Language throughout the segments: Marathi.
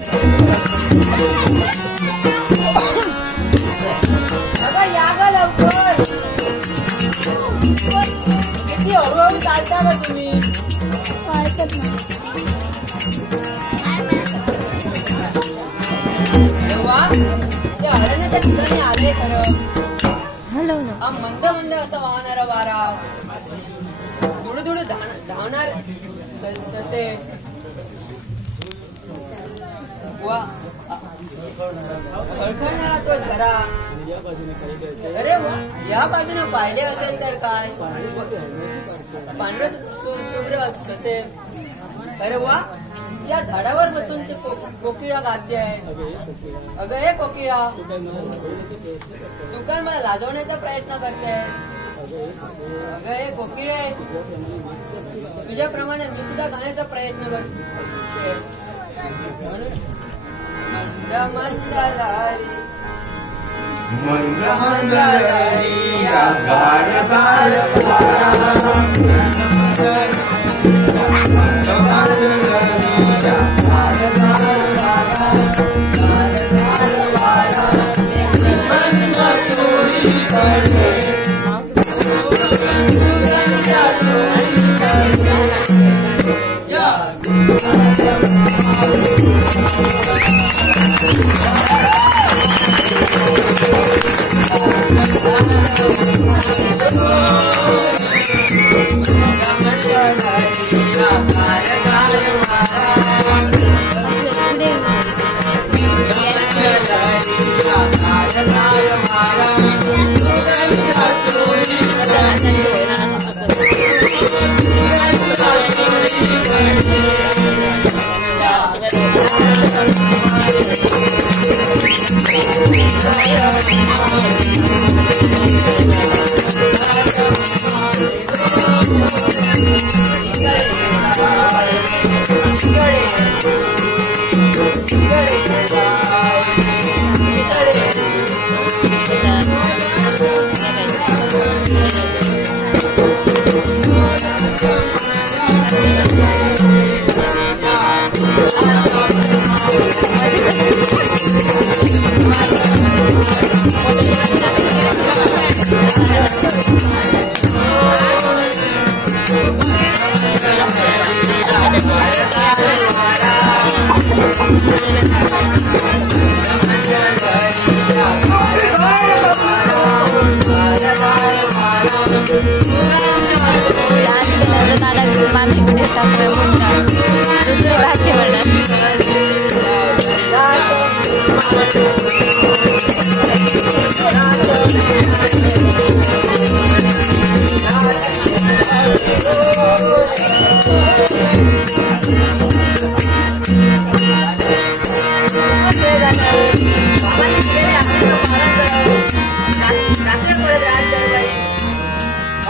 या ग लवकर. किती हळूहळू चालता का तुम्ही? त्या हरणाच्या ठिकाणी आले खरं. हॅलो ना. मंद मंद असं वाहणारा वारा, धुडू धुडू धावणार ससे, खळखळणारा तो झरा. अरे वा, या बाजूने पाहिले असेल तर काय पांढर शुभ्र ससे. अरे वा, या झाडावर बसून ते कोकिळा गाते आहे. अगं हे कोकिळा, तू काय मला लाजवण्याचा प्रयत्न करते? अगं हे कोकिळे, तुझ्याप्रमाणे मी सुद्धा गाण्याचा प्रयत्न करते.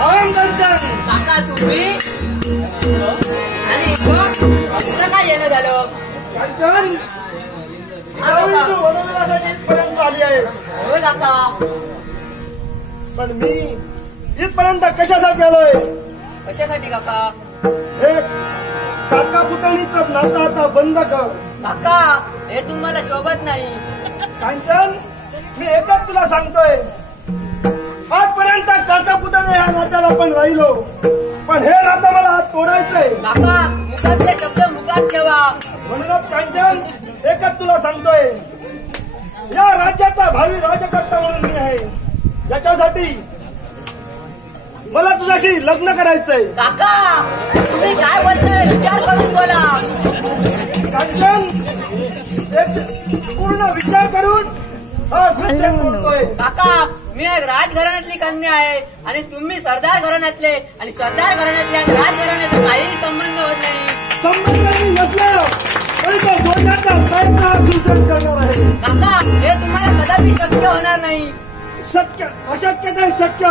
मंद काका तुम्ही आणि काय येणं झालं? इथपर्यंत आली आहेस. होय काका, पण मी इथपर्यंत कशासाठी आलोय? कशासाठी काका? हे काका पुतणीचं नातं आता बंद कर. काका हे तुम्हाला शोभत नाही. कांचन, मी एकच तुला सांगतोय, आजपर्यंत काका पुतणे ह्या नात्याला पण राहिलो, पण हे नातं मला आज तोडायचंय. काका मुखातले शब्द मुखात ठेवा. म्हणूनच कांचन, एकच तुला सांगतोय, या राज्याचा भावी राजकर्ता म्हणून मी आहे. याच्यासाठी मला तुझ्याशी लग्न करायचंय. काका तुम्ही काय बोलताय? विचार करून बोला. कांचन, एक पूर्ण विचार करून बोलतोय. काका मी एक राजघराण्यातली कन्या आहे आणि तुम्ही सरदार घराण्यातले, आणि सरदार घराण्यातल्या राजघराण्याचा काहीही संबंध होत नाही. संबंध नसला तरी तो बोलण्याचा प्रयत्न सूचन करणार आहे. काका हे तुम्हाला कदापि शक्य होणार नाही. शक्य अशक्य नाही शक्य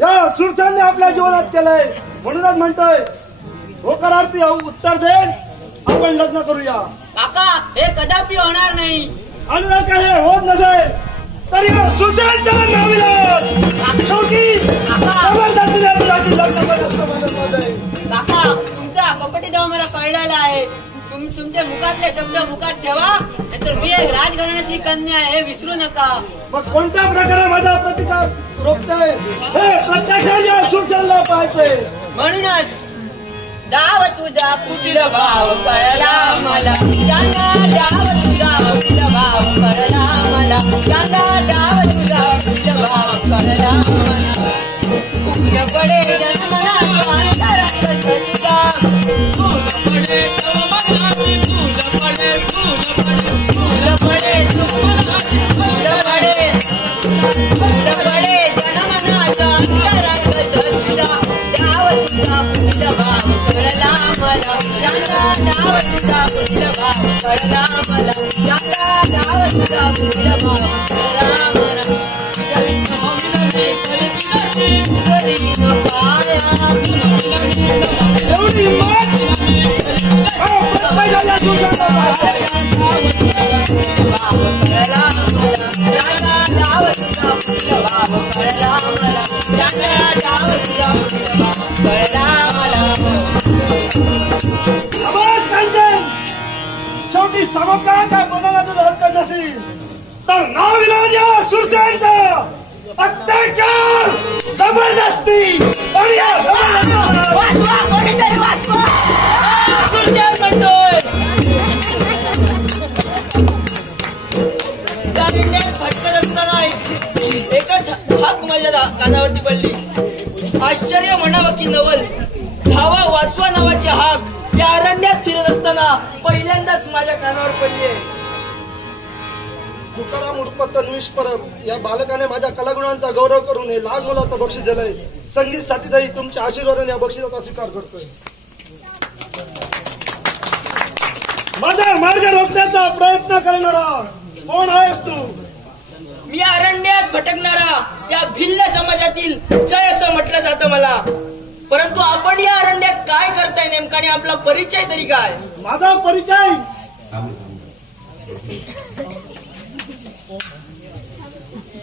या सुरसाने आपल्या जीवनात केलंय. म्हणूनच म्हणतोय, होकारार्थी उत्तर दे, आपण लग्न करूया. काका हे कदापि होणार नाही. आणि जर का हे होत नसेल तरी सुरसांच्या नाविलाज शेवटी जबरदस्तीने तुझ्याशी लग्न करण्याचं. काका तुमचा कपटी देव मला कळलेला आहे. तुमच्या मुखातले शब्द मुखात ठेवा, नाहीतर मी एक राजघराण्यातली कन्या आहे हे विसरू नका. मग कोणत्या प्रकारे माझा प्रतिकार रोखतोय हे प्रत्यक्षात सुचलं पाहिजे. म्हणूनच डाव तुझा कुटील भाव कळला मला, चांगा डाव तुझा कुटील भाव कळला मला, चांगा डाव तुझा कुटील भाव कळला मला. फुल पडे जन्मनाचा अंतरंग तुझा, फुल पडे जन्मनाची, फुल पडे फुल पडे फुल पडे फुल पडे जन्मनाचा अंतरंग तुझा. डाव तुझा कुटील भाव कळला मला, चांगा डाव तुझा कुटील भाव कळला मला, चांगा डाव तुझा कुटील भाव कळला मला. एवढी शेवटी समकालीन बोलायला तुझा हक्क नसेल तर नाविलाज या सुरसेनचा अत्याचार, जबरदस्ती आणि या भटकत असताना एकच हाक माझ्या कानावरती पडली. आश्चर्य म्हणावं की नवल, धावा वाचवा नावाची हाक या अरण्यात फिरत असताना पहिल्यांदाच माझ्या कानावर पडली आहे. तुकाराम उर्फ तन्वीश परब या बालकाने माझ्या कलागुणांचा गौरव करून हे लहान मुलाचं बक्षीस दिलंय. संगीत साथीचाही तुमच्या आशीर्वादाने या बक्षिसाचा स्वीकार करतोय. माझा मार्ग रोखण्याचा प्रयत्न करणारा कोण आहेस तू? मी अरण्यात भटकणारा त्या भिल्ल समाजातील जय असं म्हटलं जातं मला. परंतु आपण या अरण्यात काय करताय नेमका आणि आपला परिचय तरी काय? माझा परिचय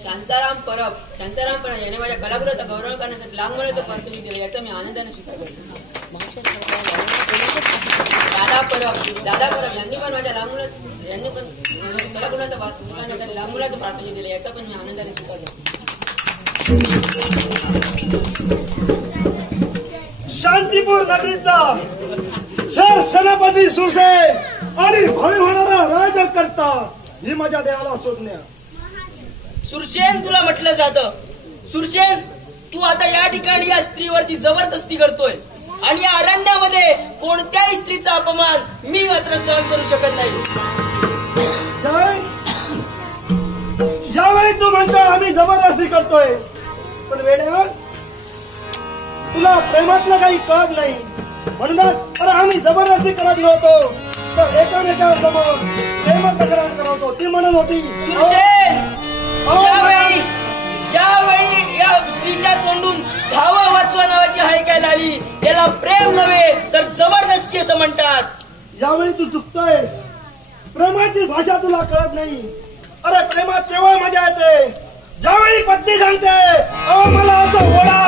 शांताराम परब याने माझ्या कलागुणाचा गौरव करण्यासाठी लहान मुलाचं पारितोषिक दिलं, याचा मी आनंदाने स्वीकार करतो. दादा परब यांनी पण माझ्या लहान यांनी पण कलागुणाचा करण्यासाठी लहान मुलाचं पारितोषिक दिलं, याचा पण मी आनंदाने स्वीकार करतो. शांतीपूर नगरीचा सर सेनापती सुरसेन आणि भावी होणारा राजकर्ता ही माझ्या देहाला सोडण्या. सुरसेन तुला म्हटलं जातं. सुरसेन, तू आता या ठिकाणी या स्त्रीवरती जबरदस्ती करतोय आणि या अरण्यामध्ये कोणत्याही स्त्रीचा अपमान मी मात्र सहन करू शकत नाही. यावेळी तू म्हणतो आम्ही जबरदस्ती करतोय, पण वेळेवर तुला प्रेमातलं काही कळत नाही. म्हणूनच अरे आम्ही जबरदस्ती करत नव्हतो, तर एकामेकासमोर प्रेम तक्रार करत होतो. ती म्हणत होती सुरसेन, ज्यावेळी या स्त्रीच्या तोंडून धावा वाचवा नावाची हायकायला आली, याला प्रेम नव्हे तर जबरदस्ती असं म्हणतात. यावेळी तू चुकतोय. प्रेमाची भाषा तुला कळत नाही. अरे प्रेमात केव्हा मजा येते ज्यावेळी पत्नी सांगते अहो मला असं ओढा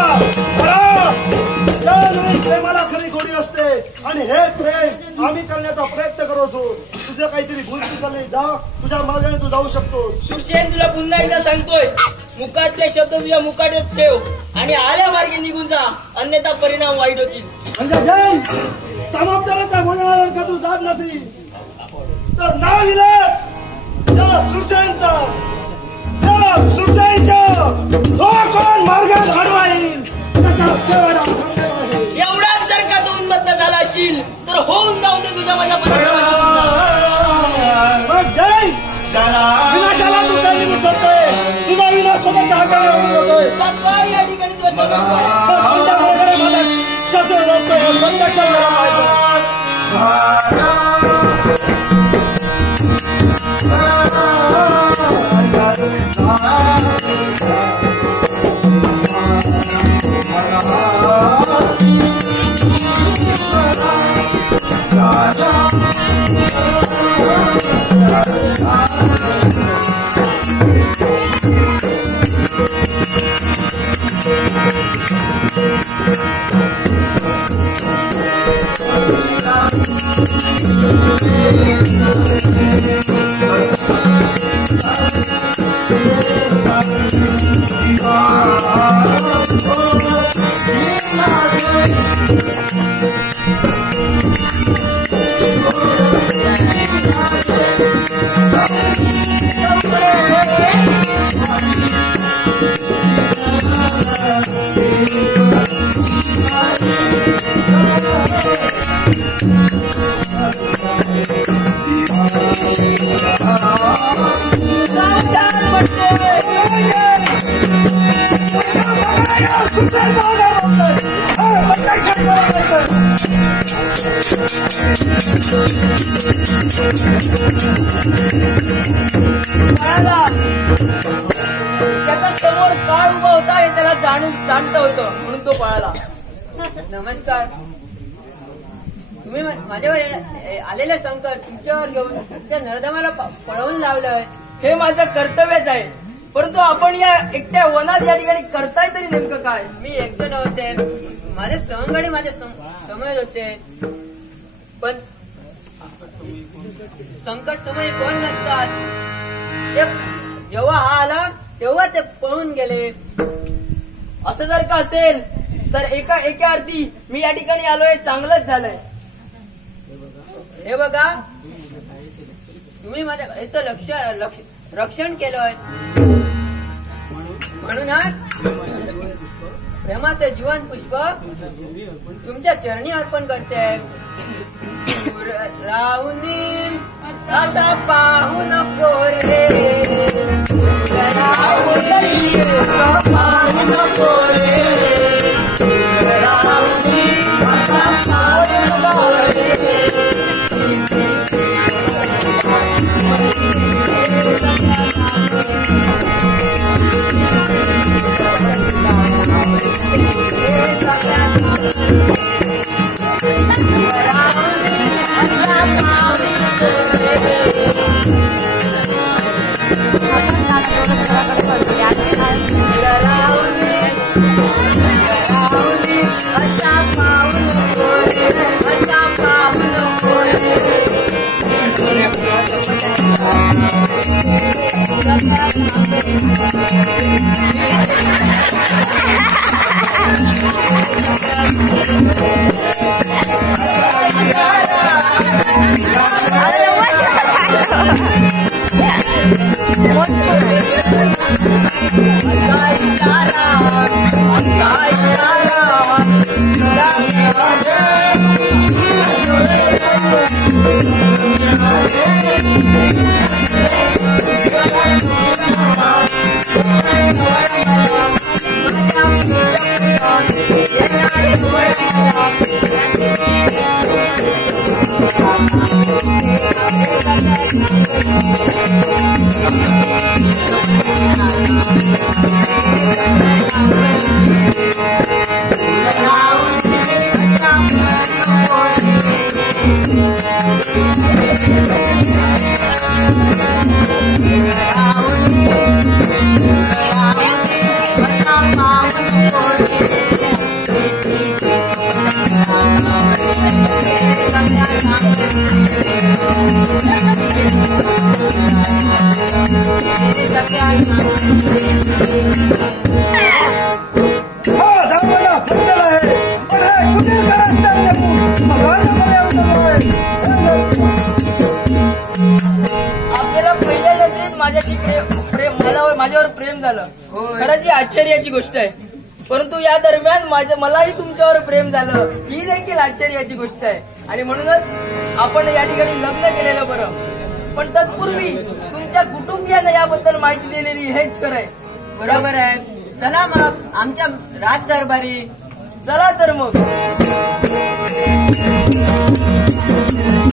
करा. त्यावेळी प्रेमाला खरी गोडी असते आणि हे प्रेम आम्ही करण्याचा प्रयत्न करतो. तुझं काहीतरी भूल चुकली, जा तुझ्या मार्गाने तू जाऊ शकतो. सुरसेन, तुला पुन्हा एकदा सांगतोय, मुखातले शब्द तुझ्या मुखातच ठेव आणि आल्या मार्गे निघून जा, अन्यथा परिणाम वाईट होतील. म्हणजे जैन समाप्ताचा बोलणारा का तू जात नसेल तर नाव इलाज या सुरसेनचा कोण मार्गात घडवाईल त्याचा शेवट एवढाच जर का तू उन्मत्त झाला असशील तर होऊन जाऊ दे तुझ्या माझ्या जैन विनाशाला तू काही निघून करतोय. तुझा विनाश स्वतःच्या हाताने होऊन होतोय. या ठिकाणी तुझा मला शस्त्र रोखतोय, प्रत्यक्ष त्याचा समोर काळ उभा होता हे त्याला जाणत होतं म्हणून तो पळाला. नमस्कार. तुम्ही माझ्यावर आलेलं संकट तुमच्यावर घेऊन त्या नरदमाला पळवून लावलंय. हे माझं कर्तव्यच आहे. परंतु आपण या एकट्या वनात या ठिकाणी करताय तरी नेमकं काय? मी एकटो नव्हते, माझे सहंगाडी माझे समय होते. पण संकट समय कोण नसतात. ते जेव्हा हा आला तेव्हा ते पळून गेले. असं जर का असेल तर एका अर्थी मी या ठिकाणी आलोय चांगलंच झालंय. हे बघा, तुम्ही माझ्या याचं रक्षण केलंय म्हणूनच प्रेमाचे जीवन पुष्प तुमच्या चरणी अर्पण करते. राहुनी असा पाहू नको रे, राहुनी असा पाहू नको रे, राहुनी असा पाहू नको रे. माझ्यावर प्रेम झालं खरंच ही आश्चर्याची गोष्ट आहे. परंतु या दरम्यान मलाही तुमच्यावर प्रेम झालं ही देखील आश्चर्याची गोष्ट आहे. आणि म्हणूनच आपण या ठिकाणी लग्न केलेलं बरं. पण तत्पूर्वी तुमच्या कुटुंबियांना याबद्दल माहिती दिलेली हेच खरंय. बरोबर आहे. चला मग आमच्या राजदरबारी. चला तर मग.